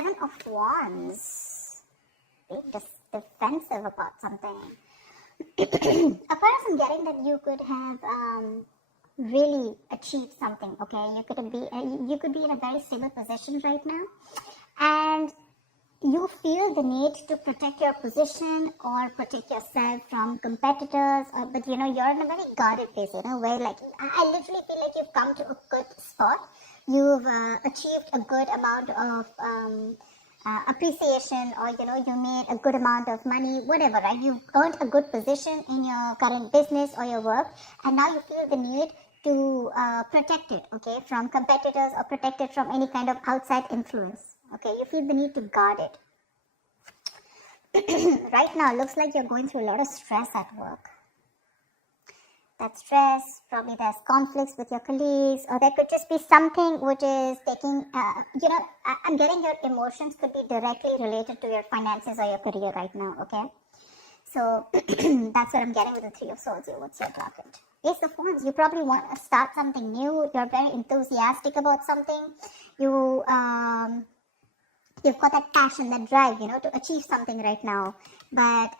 Seven of Wands. Being defensive about something. Aquarius, I'm getting that you could have really achieved something. Okay, you could be in a very stable position right now, and you feel the need to protect your position or protect yourself from competitors, but you're in a very guarded place, where like I literally feel like you've come to a good spot. You've achieved a good amount of appreciation, or you made a good amount of money, whatever, right? You've earned a good position in your current business or your work, and now you feel the need to protect it, okay, from competitors, or protect it from any kind of outside influence. Okay, you feel the need to guard it. Right now, looks like you're going through a lot of stress at work. That stress, probably there's conflicts with your colleagues, or there could just be something which is taking, I'm getting your emotions could be directly related to your finances or your career right now, okay? So, that's what I'm getting with the Three of Swords here. What's your target? Ace of Wands, you probably want to start something new. You're very enthusiastic about something. You've got that passion, that drive, to achieve something right now. But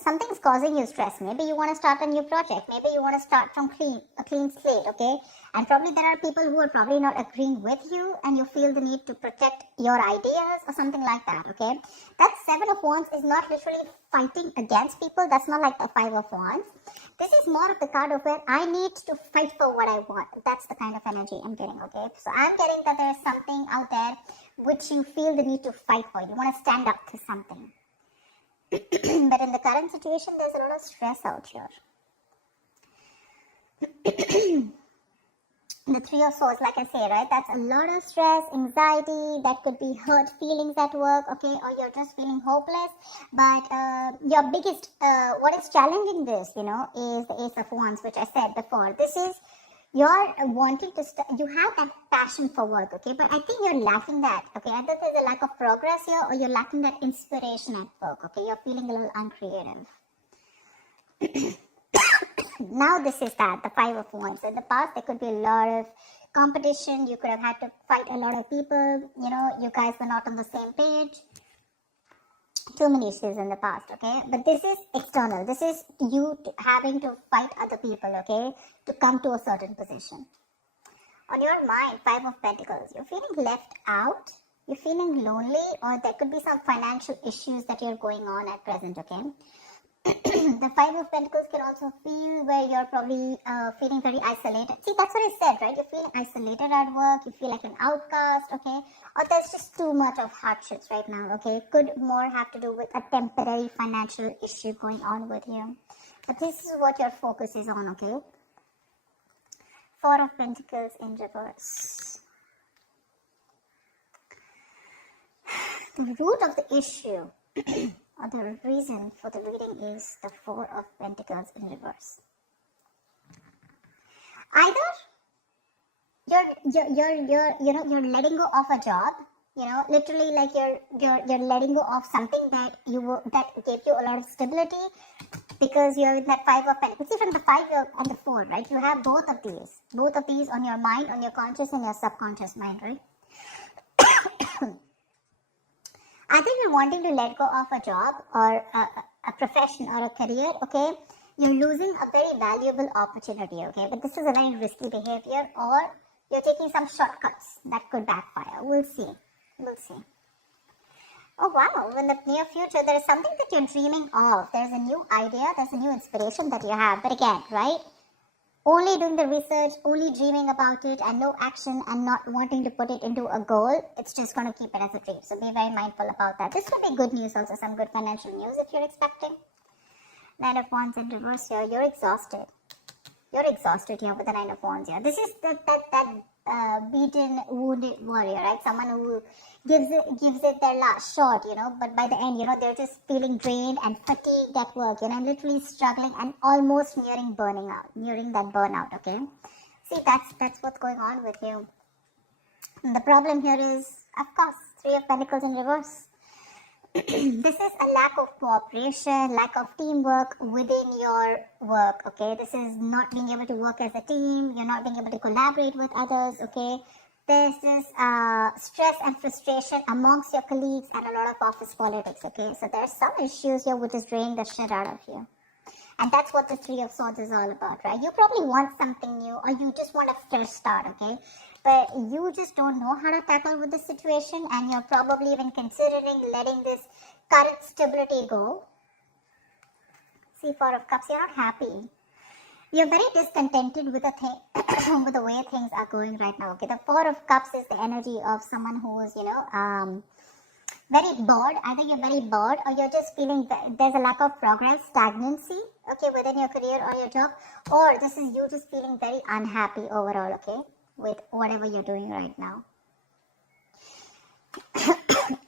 something's causing you stress. Maybe you want to start a new project. Maybe you want to start from a clean slate, okay? And probably there are people who are probably not agreeing with you, and you feel the need to protect your ideas or something like that, okay? That Seven of Wands is not literally fighting against people. That's not like the Five of Wands. This is more of the card of where I need to fight for what I want. That's the kind of energy I'm getting, okay? So I'm getting that there is something out there which you feel the need to fight for. You want to stand up to something. But in the current situation, there's a lot of stress out here. The Three of Swords, like I say, right, that's a lot of stress, anxiety, that could be hurt feelings at work, okay, or you're just feeling hopeless. But your biggest, what is challenging this, is the Ace of Wands, which I said before. This is, you're wanting to, you have that passion for work, okay, but I think you're lacking that, okay. Either there's a lack of progress here, or you're lacking that inspiration at work, okay. You're feeling a little uncreative. Now this is that, the Five of Wands. In the past, there could be a lot of competition. You could have had to fight a lot of people. You guys were not on the same page. Too many issues in the past, okay? But this is external. This is you having to fight other people, okay, to come to a certain position. On your mind, Five of Pentacles, you're feeling left out. You're feeling lonely, or there could be some financial issues that you're going on at present, okay? The Five of Pentacles can also feel where you're probably feeling very isolated. See, that's what I said, right? You're feeling isolated at work. You feel like an outcast, okay? Or there's just too much of hardships right now, okay? Could more have to do with a temporary financial issue going on with you. But this is what your focus is on, okay? Four of Pentacles in reverse. The root of the issue or the reason for the reading is the Four of Pentacles in reverse. Either you're letting go of a job, literally like you're letting go of something that gave you a lot of stability, because you're in that Five of Pentacles. See, from the Five and the Four, right? You have both of these on your mind, on your conscious and your subconscious mind, right? I think you're wanting to let go of a job or a profession or a career, okay? You're losing a very valuable opportunity, okay? But this is a very risky behavior, or you're taking some shortcuts that could backfire. We'll see. Oh, wow. In the near future, there is something that you're dreaming of. There's a new idea. There's a new inspiration that you have. But again, right? Only doing the research, only dreaming about it, and no action, and not wanting to put it into a goal, it's just going to keep it as a dream. So be very mindful about that. This could be good news also, some good financial news if you're expecting. Nine of Wands in reverse here. You're exhausted. You're exhausted here with the Nine of Wands here. This is that beaten, wounded warrior, right? Someone who gives it their last shot, but by the end, they're just feeling drained and fatigued at work, and literally struggling and almost nearing that burnout, okay? See, that's what's going on with you. And the problem here is, of course, Three of Pentacles in reverse. This is a lack of cooperation, lack of teamwork within your work, okay? This is not being able to work as a team. You're not being able to collaborate with others, okay? there's this stress and frustration amongst your colleagues and a lot of office politics, okay? So there's some issues here which is draining the shit out of you. And that's what the Three of Swords is all about, right? You probably want something new or you just want a fresh start, okay? But you just don't know how to tackle with the situation and you're probably even considering letting this current stability go. See, Four of Cups, you're not happy. You're very discontented with with the way things are going right now, okay? The Four of Cups is the energy of someone who is, very bored. Either you're very bored or you're just feeling that there's a lack of progress, stagnancy, okay, within your career or your job, or this is you just feeling very unhappy overall, okay, with whatever you're doing right now.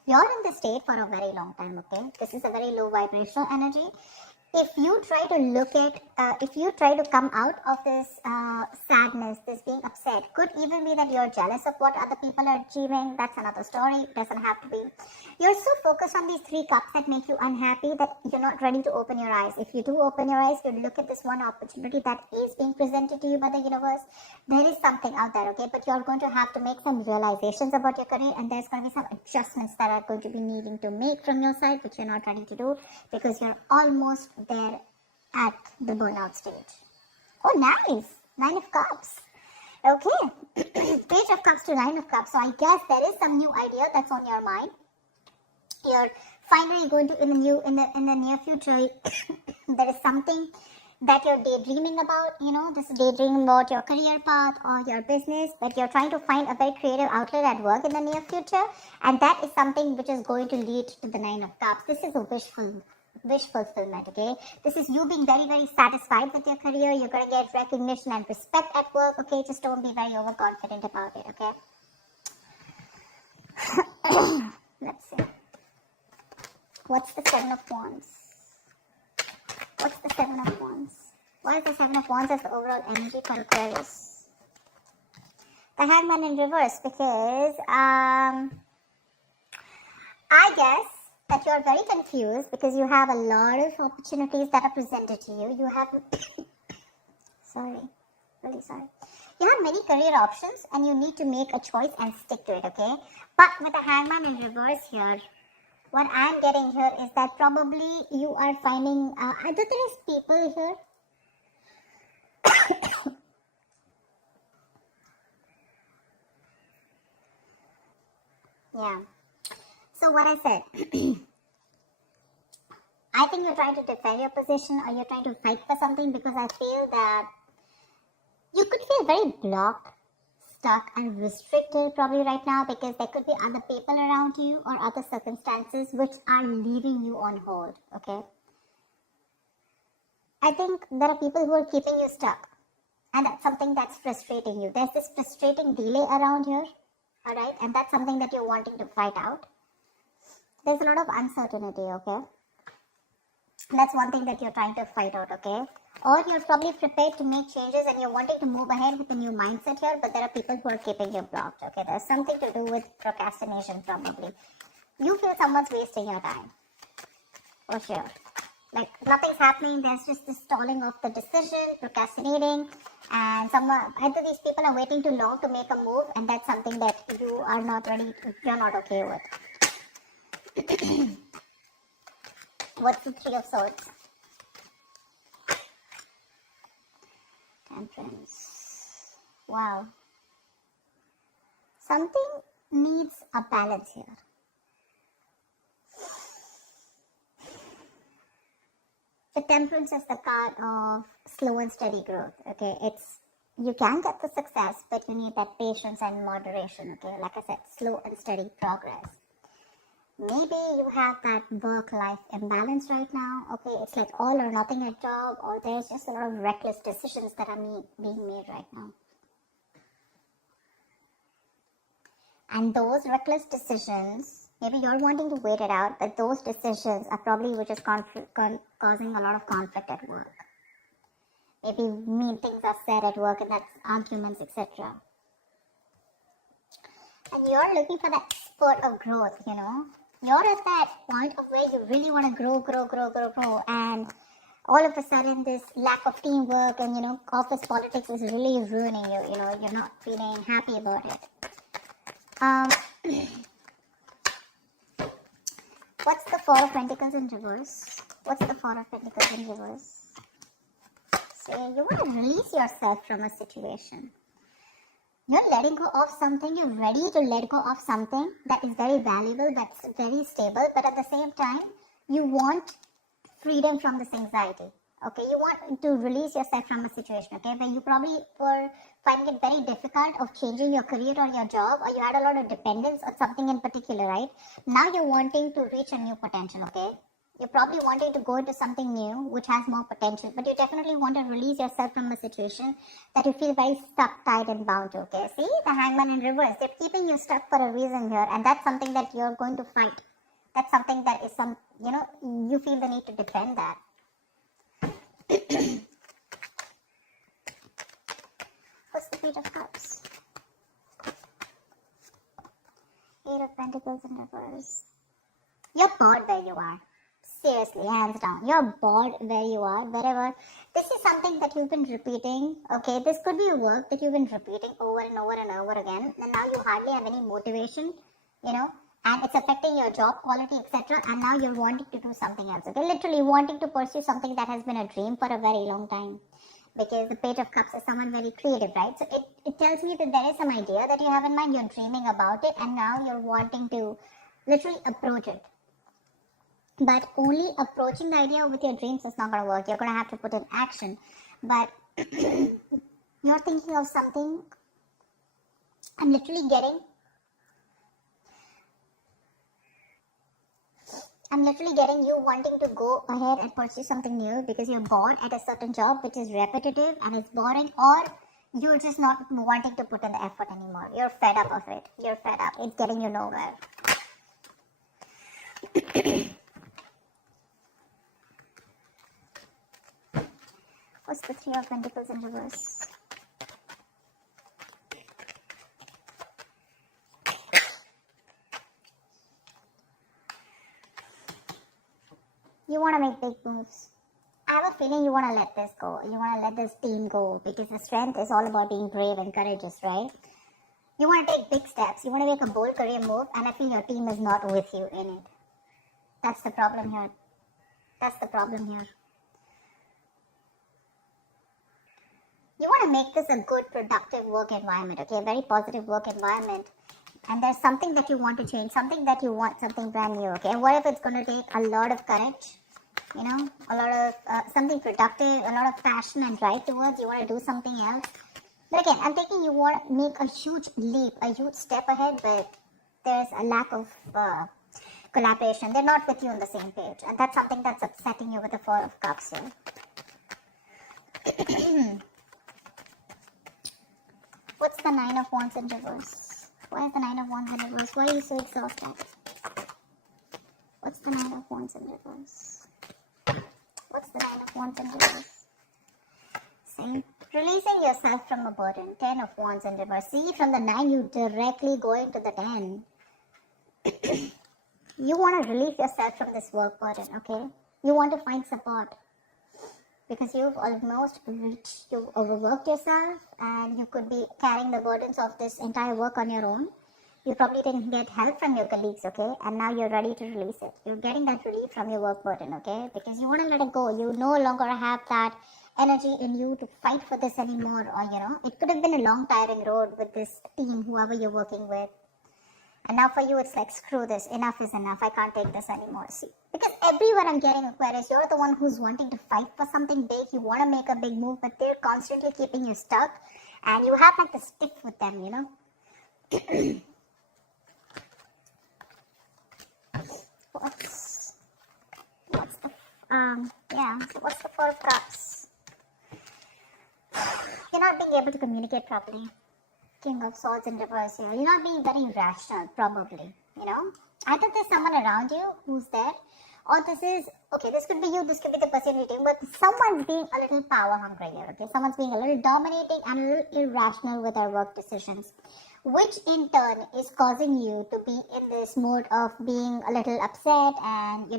You're in this state for a very long time, okay? This is a very low vibrational energy. If you try to come out of this sadness, this being upset, could even be that you're jealous of what other people are achieving. That's another story. It doesn't have to be. You're so focused on these three cups that make you unhappy that you're not ready to open your eyes. If you do open your eyes, you look at this one opportunity that is being presented to you by the universe. There is something out there, okay? But you're going to have to make some realizations about your career, and there's going to be some adjustments that are going to be needing to make from your side, which you're not ready to do because you're almost there at the burnout stage. Oh, nice. 9 of Cups. Okay. Page of Cups to 9 of Cups. So I guess there is some new idea that's on your mind. You're finally going to in the near future there is something that you're daydreaming about, this is daydreaming about your career path or your business, but you're trying to find a very creative outlet at work in the near future, and that is something which is going to lead to the 9 of Cups. This is a wish fulfillment, okay? This is you being very, very satisfied with your career. You're going to get recognition and respect at work, okay? Just don't be very overconfident about it, okay? Let's see. What's the 7 of Wands? What's the 7 of Wands? What is the 7 of Wands as the overall energy for Aquarius? The Hangman in reverse, because I guess that you're very confused because you have a lot of opportunities that are presented to you. You have, really sorry. You have many career options and you need to make a choice and stick to it, okay? But with the Hangman in reverse here, what I'm getting here is that probably you are finding, there is people here. Yeah. So what I said, I think you're trying to defend your position or you're trying to fight for something because I feel that you could feel very blocked, stuck and restricted probably right now because there could be other people around you or other circumstances which are leaving you on hold, okay? I think there are people who are keeping you stuck and that's something that's frustrating you. There's this frustrating delay around here, alright? And that's something that you're wanting to fight out. There's a lot of uncertainty, okay? That's one thing that you're trying to fight out, okay? Or you're probably prepared to make changes and you're wanting to move ahead with a new mindset here, but there are people who are keeping you blocked, okay? There's something to do with procrastination probably. You feel someone's wasting your time, for sure. Like nothing's happening, there's just this stalling of the decision, procrastinating, and either these people are waiting too long to make a move, and that's something that you are not ready, you're not okay with. What's the 3 of Swords? Temperance. Wow. Something needs a balance here. The Temperance is the card of slow and steady growth. Okay, you can get the success, but you need that patience and moderation. Okay, like I said, slow and steady progress. Maybe you have that work-life imbalance right now. Okay, it's like all or nothing at job, or there's just a lot of reckless decisions that are being made right now. And those reckless decisions, maybe you're wanting to wait it out, but those decisions are probably which is causing a lot of conflict at work. Maybe mean things are said at work and that's arguments, etc. And you're looking for that spurt of growth, You're at that point of where you really want to grow. And all of a sudden this lack of teamwork and, office politics is really ruining you, You're not feeling happy about it. Um, what's the Four of Pentacles in reverse? What's the Four of Pentacles in reverse? So you want to release yourself from a situation. You're letting go of something. You're ready to let go of something that is very valuable, that's very stable, but at the same time, you want freedom from this anxiety. Okay, you want to release yourself from a situation, okay, where you probably were finding it very difficult of changing your career or your job, or you had a lot of dependence on something in particular, right? Now you're wanting to reach a new potential, okay? You're probably wanting to go into something new, which has more potential, but you definitely want to release yourself from a situation that you feel very stuck, tied, and bound to, okay? See, the Hangman in reverse, they're keeping you stuck for a reason here, and that's something that you're going to fight. That's something that is you feel the need to defend that. What's the Page of Cups? Eight of Pentacles in reverse. You're bored where you are. Seriously, hands down. You're bored where you are, wherever. This is something that you've been repeating. Okay, this could be a work that you've been repeating over and over and over again. And now you hardly have any motivation, and it's affecting your job quality, etc. And now you're wanting to do something else. Okay, literally wanting to pursue something that has been a dream for a very long time. Because the Page of Cups is someone very creative, right? So it tells me that there is some idea that you have in mind, you're dreaming about it, and now you're wanting to literally approach it. But only approaching the idea with your dreams is not going to work. You're going to have to put in action. But you're thinking of something. I'm literally getting you wanting to go ahead and pursue something new because you're bored at a certain job which is repetitive and it's boring, or you're just not wanting to put in the effort anymore. You're fed up of it. You're fed up. It's getting you nowhere. What's the Three of Pentacles in reverse? You want to make big moves. I have a feeling you want to let this go. You want to let this team go because the strength is all about being brave and courageous, right? You want to take big steps. You want to make a bold career move, and I feel your team is not with you in it. That's the problem here. That's the problem here. You want to make this a good, productive work environment, okay? A very positive work environment. And there's something that you want to change, something that you want, something brand new, okay? And what if it's going to take a lot of courage, a lot of something productive, a lot of passion and drive towards, you want to do something else. But again, I'm thinking you want to make a huge leap, a huge step ahead, but there's a lack of collaboration. They're not with you on the same page. And that's something that's upsetting you with the Four of Cups here. What's the Nine of Wands in reverse? Why is the Nine of Wands in reverse? Why are you so exhausted? What's the Nine of Wands in reverse? What's the Nine of Wands in reverse? See? Releasing yourself from a burden. 10 of Wands in reverse. See, from the 9, you directly go into the 10. You want to relieve yourself from this work burden, okay? You want to find support. Because you've overworked yourself, and you could be carrying the burdens of this entire work on your own. You probably didn't get help from your colleagues, okay? And now you're ready to release it. You're getting that relief from your work burden, okay? Because you want to let it go. You no longer have that energy in you to fight for this anymore. Or, it could have been a long, tiring road with this team, whoever you're working with. And now for you, it's like, screw this. Enough is enough. I can't take this anymore. See, because everyone I'm getting, Aquarius, you're the one who's wanting to fight for something big. You want to make a big move, but they're constantly keeping you stuck. And you have like the stick with them, What's the Four of Cups? You're not being able to communicate properly. King of Swords in reverse here. You're not being very rational, probably. Either there's someone around you who's there, or this could be you, this could be the person you're dating, but someone's being a little power hungry here, okay? Someone's being a little dominating and a little irrational with their work decisions, which in turn is causing you to be in this mode of being a little upset and,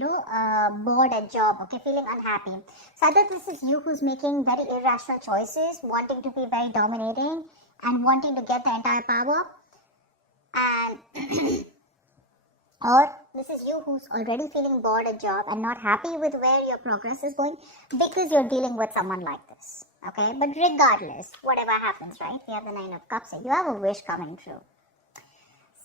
bored at job, okay, feeling unhappy. So either this is you who's making very irrational choices, wanting to be very dominating and wanting to get the entire power, And or this is you who's already feeling bored at job and not happy with where your progress is going because you're dealing with someone like this. Okay, but regardless, whatever happens, right? We have the Nine of Cups here. You have a wish coming true.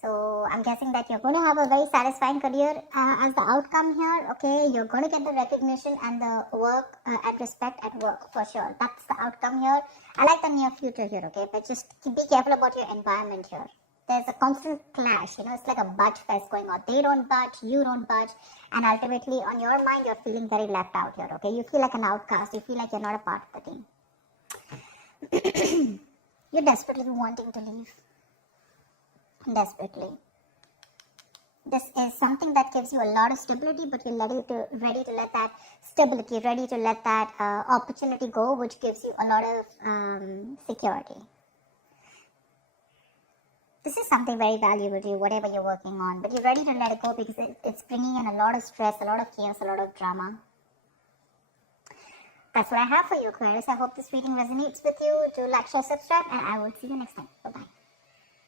So I'm guessing that you're going to have a very satisfying career as the outcome here. Okay, you're going to get the recognition and the work and respect at work for sure. That's the outcome here. I like the near future here. Okay, but just be careful about your environment here. There's a constant clash, it's like a budge fest going on. They don't budge, you don't budge, and ultimately on your mind you're feeling very left out here. Okay, you feel like an outcast, you feel like you're not a part of the team. You're desperately wanting to leave. Desperately. This is something that gives you a lot of stability, but you're ready to let that stability, ready to let that opportunity go, which gives you a lot of security. This is something very valuable to you, whatever you're working on, but you're ready to let it go because it's bringing in a lot of stress, a lot of chaos, a lot of drama. That's what I have for you, Aquarius. I hope this reading resonates with you. Do like, share, subscribe, and I will see you next time. Bye-bye.